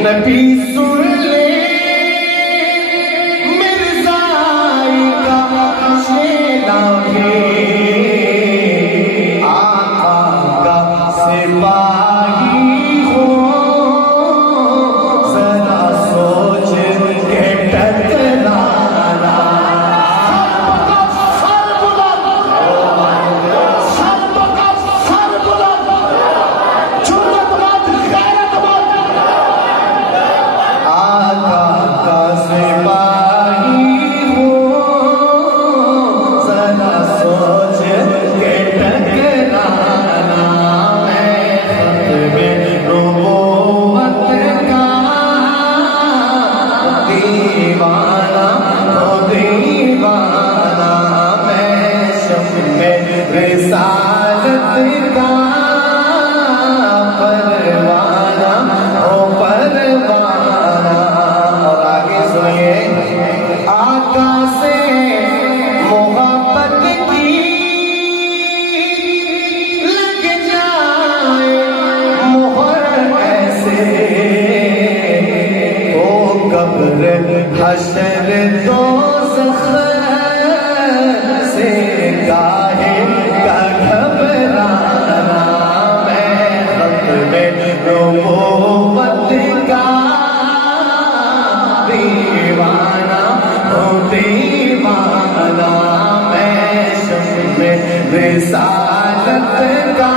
नबी सुन ले मिर्ज़ाई का शेला भी आका का सिपाही हो, जरा सोच के टकराना। रिसालत का परवाना ओ परवाना। और आगे सुनिए, आका से मोहब्बत की लग जाए मोहर ऐसे, ओ कब्र हश्र दोज़ख से काहे का घबराना। मैं खत्मे नबूवत का दीवाना हूँ दीवाना। मैं शम्मे रिसालत का